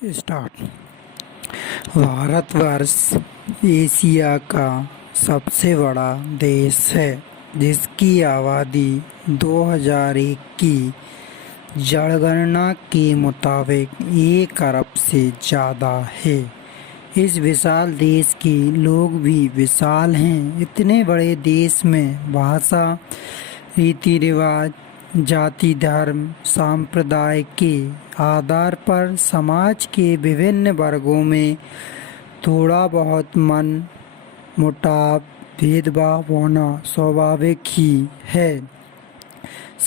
Start. Bharatvarsh Asia का सबसे बड़ा देश है, जिसकी आबादी 2001 की जनगणना के मुताबिक 1 अरब से ज़्यादा है। इस विशाल देश के लोग भी विशाल हैं। इतने बड़े देश में भाषा, रीति रिवाज, जाति, धर्म, संप्रदाय के आधार पर समाज के विभिन्न वर्गों में थोड़ा बहुत मन मुटाव, भेदभाव होना स्वाभाविक ही है।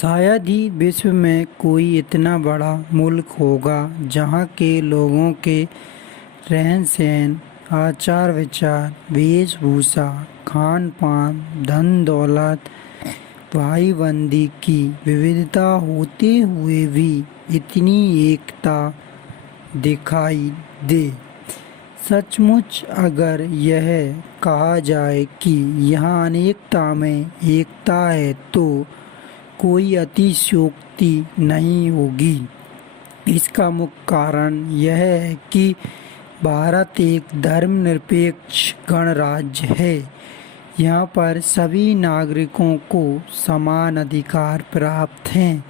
शायद ही विश्व में कोई इतना बड़ा मुल्क होगा जहाँ के लोगों के रहन सहन, आचार विचार, वेशभूषा, खान पान, धन दौलत, भाई बंदी की विविधता होते हुए भी इतनी एकता दिखाई दे। सचमुच अगर यह कहा जाए कि यहाँ अनेकता में एकता है तो कोई अतिशयोक्ति नहीं होगी। इसका मुख्य कारण यह है कि भारत एक धर्मनिरपेक्ष गणराज्य है। यहाँ पर सभी नागरिकों को समान अधिकार प्राप्त हैं।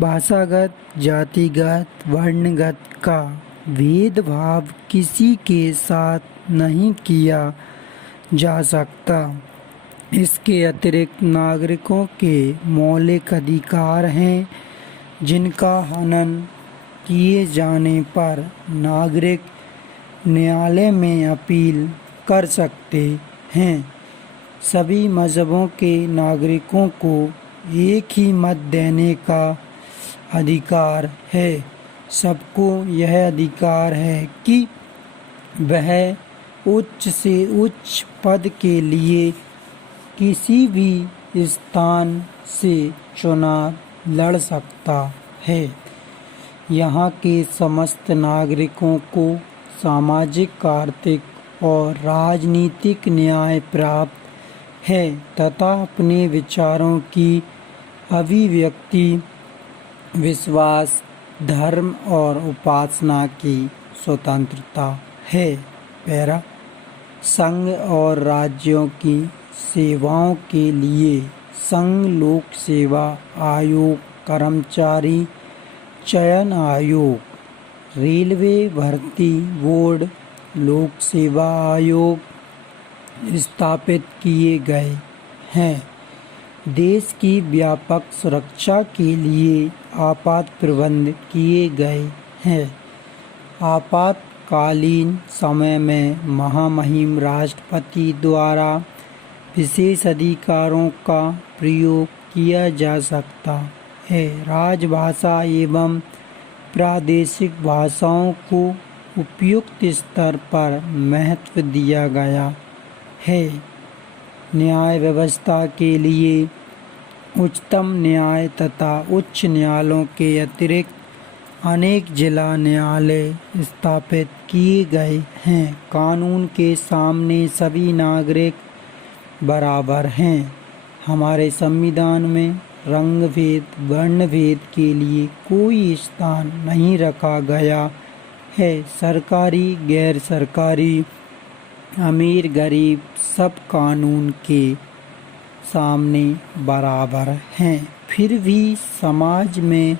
भाषागत, जातिगत, वर्णगत का भेदभाव किसी के साथ नहीं किया जा सकता। इसके अतिरिक्त नागरिकों के मौलिक अधिकार हैं, जिनका हनन किए जाने पर नागरिक न्यायालय में अपील कर सकते हैं। सभी मज़हबों के नागरिकों को एक ही मत देने का अधिकार है। सबको यह अधिकार है कि वह उच्च से उच्च पद के लिए किसी भी स्थान से चुनाव लड़ सकता है। यहाँ के समस्त नागरिकों को सामाजिक, आर्थिक और राजनीतिक न्याय प्राप्त है तथा अपने विचारों की अभिव्यक्ति, विश्वास, धर्म और उपासना की स्वतंत्रता है। पैरा संघ और राज्यों की सेवाओं के लिए संघ लोक सेवा आयोग, कर्मचारी चयन आयोग, रेलवे भर्ती बोर्ड, लोक सेवा आयोग स्थापित किए गए हैं। देश की व्यापक सुरक्षा के लिए आपात प्रबंध किए गए हैं। आपातकालीन समय में महामहिम राष्ट्रपति द्वारा विशेष अधिकारों का प्रयोग किया जा सकता है। राजभाषा एवं प्रादेशिक भाषाओं को उपयुक्त स्तर पर महत्व दिया गया है। न्याय व्यवस्था के लिए उच्चतम न्याय तथा उच्च न्यायालयों के अतिरिक्त अनेक जिला न्यायालय स्थापित किए गए हैं। कानून के सामने सभी नागरिक बराबर हैं। हमारे संविधान में रंग भेद, वर्ण भेद के लिए कोई स्थान नहीं रखा गया है। सरकारी, गैर सरकारी, अमीर गरीब सब कानून के सामने बराबर हैं। फिर भी समाज में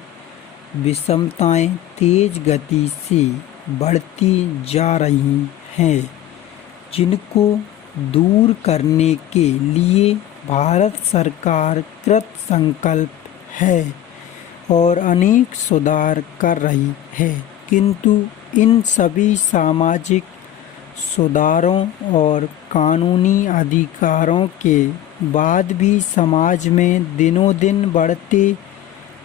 विषमताएं तेज गति से बढ़ती जा रही हैं, जिनको दूर करने के लिए भारत सरकार कृत संकल्प है और अनेक सुधार कर रही है। किंतु इन सभी सामाजिक सुधारों और कानूनी अधिकारों के बाद भी समाज में दिनों दिन बढ़ते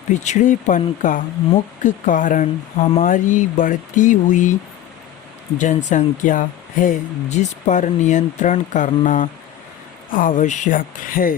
पिछड़ेपन का मुख्य कारण हमारी बढ़ती हुई जनसंख्या है, जिस पर नियंत्रण करना आवश्यक है।